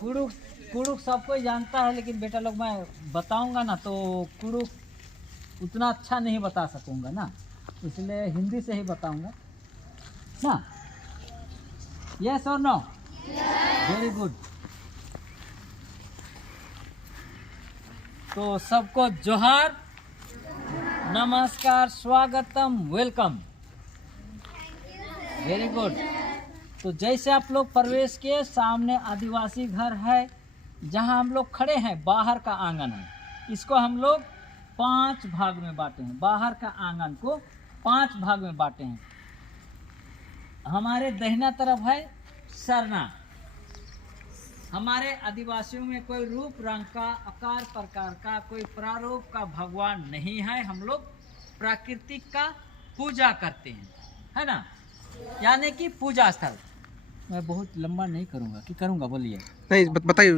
कुड़ुक कुड़ुक सब कोई जानता है, लेकिन बेटा लोग मैं बताऊंगा ना तो कुड़ुक उतना अच्छा नहीं बता सकूंगा ना, इसलिए हिंदी से ही बताऊंगा ना। यस और नो? Very good. तो सबको जोहार, नमस्कार, स्वागतम, वेलकम। Very good. तो जैसे आप लोग प्रवेश के सामने आदिवासी घर है, जहां हम लोग खड़े हैं, बाहर का आंगन है। इसको हम लोग 5 भाग में बांटे हैं। बाहर का आंगन को 5 भाग में बांटे हैं। हमारे दाहिना तरफ है सरना। हमारे आदिवासियों में कोई रूप रंग का, आकार प्रकार का, कोई प्रारूप का भगवान नहीं है। हम लोग प्राकृतिक का पूजा करते हैं, है ना, यानी कि पूजा स्थल। मैं बहुत लंबा नहीं करूंगा, कि करूंगा? बोलिए। नहीं, बताइए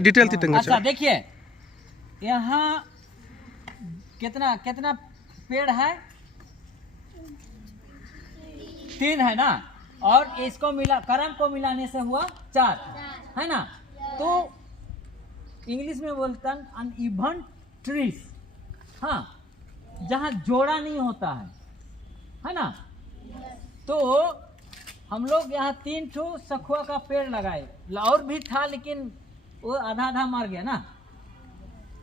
डिटेल थी। अच्छा देखिए, यहाँ कितना कितना पेड़ है? 3 है ना, और इसको मिला, करम को मिलाने से हुआ 4, है ना। तो इंग्लिश में बोलते हैं अनइवन ट्रीज, हाँ, जहाँ जोड़ा नहीं होता है ना। तो हम लोग यहाँ 3 ठो सखुआ का पेड़ लगाए, और भी था लेकिन वो आधा आधा मार गया ना।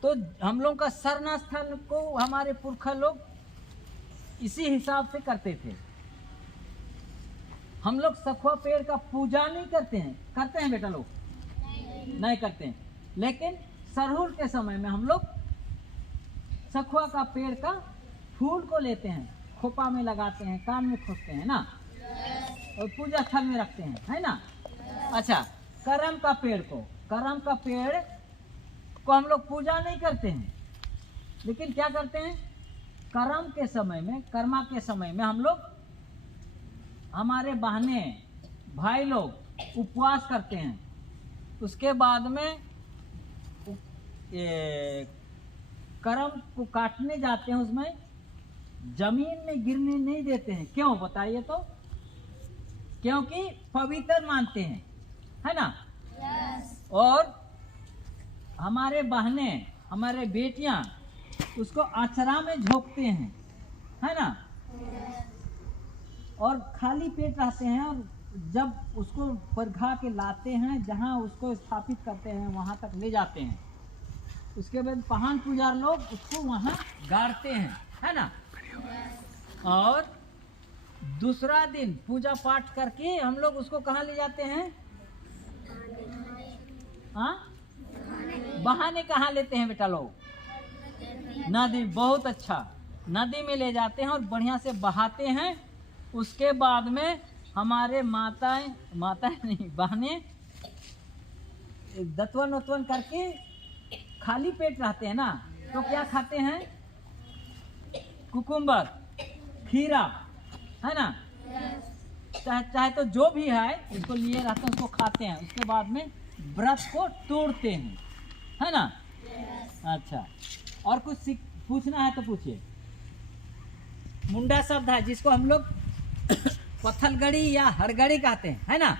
तो हम लोग का सरना स्थल को हमारे पुरखा लोग इसी हिसाब से करते थे। हम लोग सखुआ पेड़ का पूजा नहीं करते हैं। करते हैं बेटा लोग? नहीं करते हैं। लेकिन सरहुल के समय में हम लोग सखुआ का पेड़ का फूल को लेते हैं, खोपा में लगाते हैं, कान में खोसते हैं ना, और पूजा स्थल में रखते हैं, है ना। अच्छा, करम का पेड़ को हम लोग पूजा नहीं करते हैं, लेकिन क्या करते हैं, कर्मा के समय में हम लोग, हमारे बहने भाई लोग उपवास करते हैं। उसके बाद में करम को काटने जाते हैं, उसमें जमीन में गिरने नहीं देते हैं। क्यों बताइए तो? क्योंकि पवित्र मानते हैं, है ना। और हमारे बहने, हमारे बेटियां उसको आचरा में झोंकते हैं, है ना। और खाली पेट रहते हैं, और जब उसको परघा के लाते हैं, जहां उसको स्थापित करते हैं वहां तक ले जाते हैं। उसके बाद पहान पुजार लोग उसको वहां गाड़ते हैं, है ना। और दूसरा दिन पूजा पाठ करके हम लोग उसको कहाँ ले जाते हैं? हाँ, बहाने कहाँ लेते हैं बेटा लोग? नदी। बहुत अच्छा, नदी में ले जाते हैं और बढ़िया से बहाते हैं। उसके बाद में हमारे माताएं नहीं, बहने दतवन उतवन करके खाली पेट रहते हैं ना, तो क्या खाते हैं? कुकुम्बर, खीरा, है ना। चाहे तो जो भी है उसको लिए रहते हैं, उसको खाते हैं। उसके बाद में व्रत को तोड़ते हैं, है ना। अच्छा, और कुछ पूछना है तो पूछिए। मुंडा शब्द है जिसको हम लोग पत्थलगड़ी या हरगड़ी कहते हैं, है ना।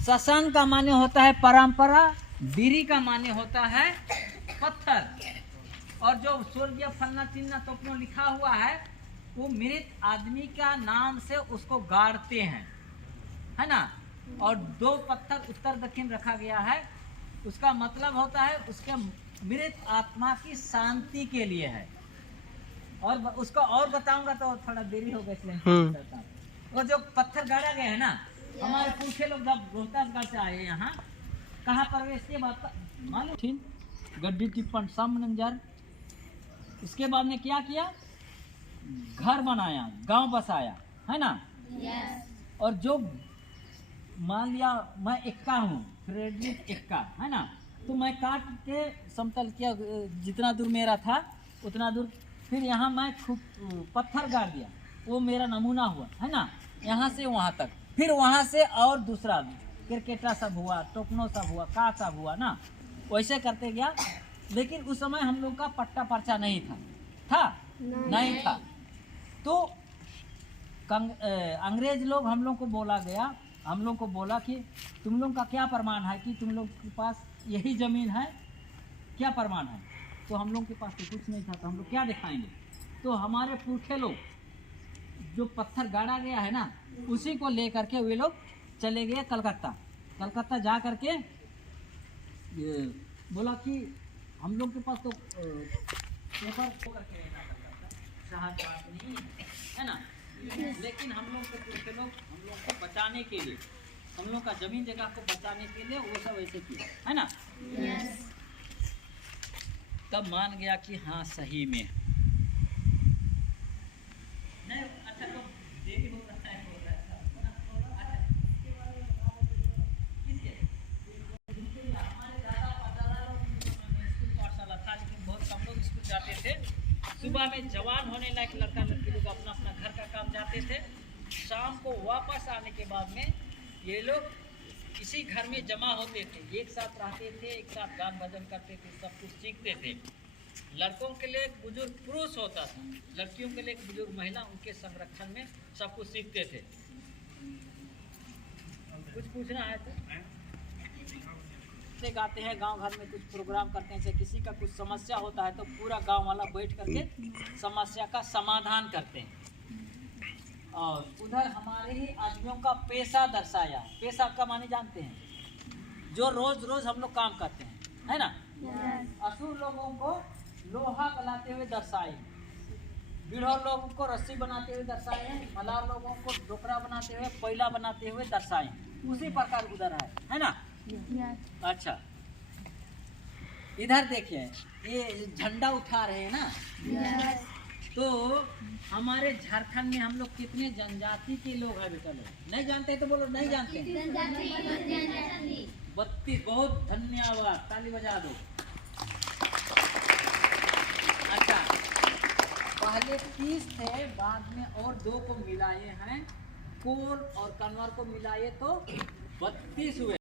ससन का माने होता है परंपरा, बीरी का माने होता है पत्थर, और जो स्वर्गीय फलना चिन्ह तोपनो लिखा हुआ है वो मृत आदमी का नाम से उसको गाड़ते हैं, है ना। और 2 पत्थर उत्तर दक्षिण रखा गया है। उसका मतलब होता है उसके मृत आत्मा की शांति के लिए है। और उसको और बताऊंगा तो थोड़ा देरी हो गई, वो जो पत्थर गाड़ा गया है ना, हमारे पुरखे लोग जब रोहतासगढ़ से आए यहाँ, कहाँ प्रवेश किए बात मालूम थी? गड्डी टिप्पण सामनंजर। इसके बाद में क्या किया? घर बनाया, गांव बसाया, है ना। और जो मान लिया मैं एक्का हूँ, फ्रेडरिक एक्का, है ना, तो मैं काट के समतल किया, जितना दूर मेरा था उतना दूर, फिर यहाँ मैं खूब पत्थर गाड़ दिया, वो मेरा नमूना हुआ, है ना। यहाँ से वहाँ तक, फिर वहाँ से और दूसरा क्रिकेटा सब हुआ, टोकनो सब हुआ, का सब हुआ ना, वैसे करते गया। लेकिन उस समय हम लोग का पट्टा पर्चा नहीं था, नहीं था। तो अंग्रेज लोग हम लोग को बोला गया हम लोग को बोला कि तुम लोग का क्या प्रमाण है कि तुम लोग के पास यही ज़मीन है, क्या प्रमाण है? तो हम लोग के पास तो कुछ नहीं था, तो हम लोग क्या दिखाएंगे? तो हमारे पुरखे लोग जो पत्थर गाड़ा गया है ना, उसी को ले करके वे लोग चले गए कलकत्ता। कलकत्ता जा करके बोला कि हम लोग के पास तो पेपर करके शहादत नहीं है ना, लेकिन हम लोग के पुरखे लोग हम लोग को बचाने के लिए, हम लोग का जमीन जगह को बचाने के लिए वो सब ऐसे किए, है ना। तब मान गया कि हाँ सही में नहीं। अच्छा तो देरी हो रहा है, हो रहा है हमारे दादा लोग स्कूल पाठशाला था, लेकिन बहुत कम लोग स्कूल जाते थे। सुबह में जवान होने लायक लड़का लड़की लोग अपना अपना घर का काम जाते थे। शाम को वापस आने के बाद में ये लोग इसी घर में जमा होते थे, एक साथ रहते थे, एक साथ गान भजन करते थे, सब कुछ सीखते थे। लड़कों के लिए एक बुजुर्ग पुरुष होता था, लड़कियों के लिए एक बुजुर्ग महिला, उनके संरक्षण में सब कुछ सीखते थे। कुछ पूछना है तो गाते हैं, गांव घर में कुछ प्रोग्राम करते हैं, किसी का कुछ समस्या होता है तो पूरा गांव वाला बैठ करके समस्या का समाधान करते हैं। और उधर हमारे ही आदमियों का पेशा दर्शाया। पेशा का माने जानते हैं, जो रोज रोज हम लोग काम करते हैं, है ना। असुर लोगों को लोहा गलाते हुए दर्शाए, बिढ़ो लोगों को रस्सी बनाते हुए दर्शाए, मलाह लोगों को डोकरा बनाते हुए, कोयला बनाते हुए दर्शाए। उसी प्रकार उधर है ना। अच्छा इधर देखिए, ये झंडा उठा रहे हैं ना। तो हमारे झारखंड में हम लोग कितने जनजाति के लोग हैं बेटा? लोग नहीं जानते तो बोलो नहीं जानते। 32। बहुत धन्यवाद, ताली बजा दो। अच्छा पहले 30 थे, बाद में और 2 को मिलाए हैं, कोल और कन्वर को मिलाए तो 32 हुए।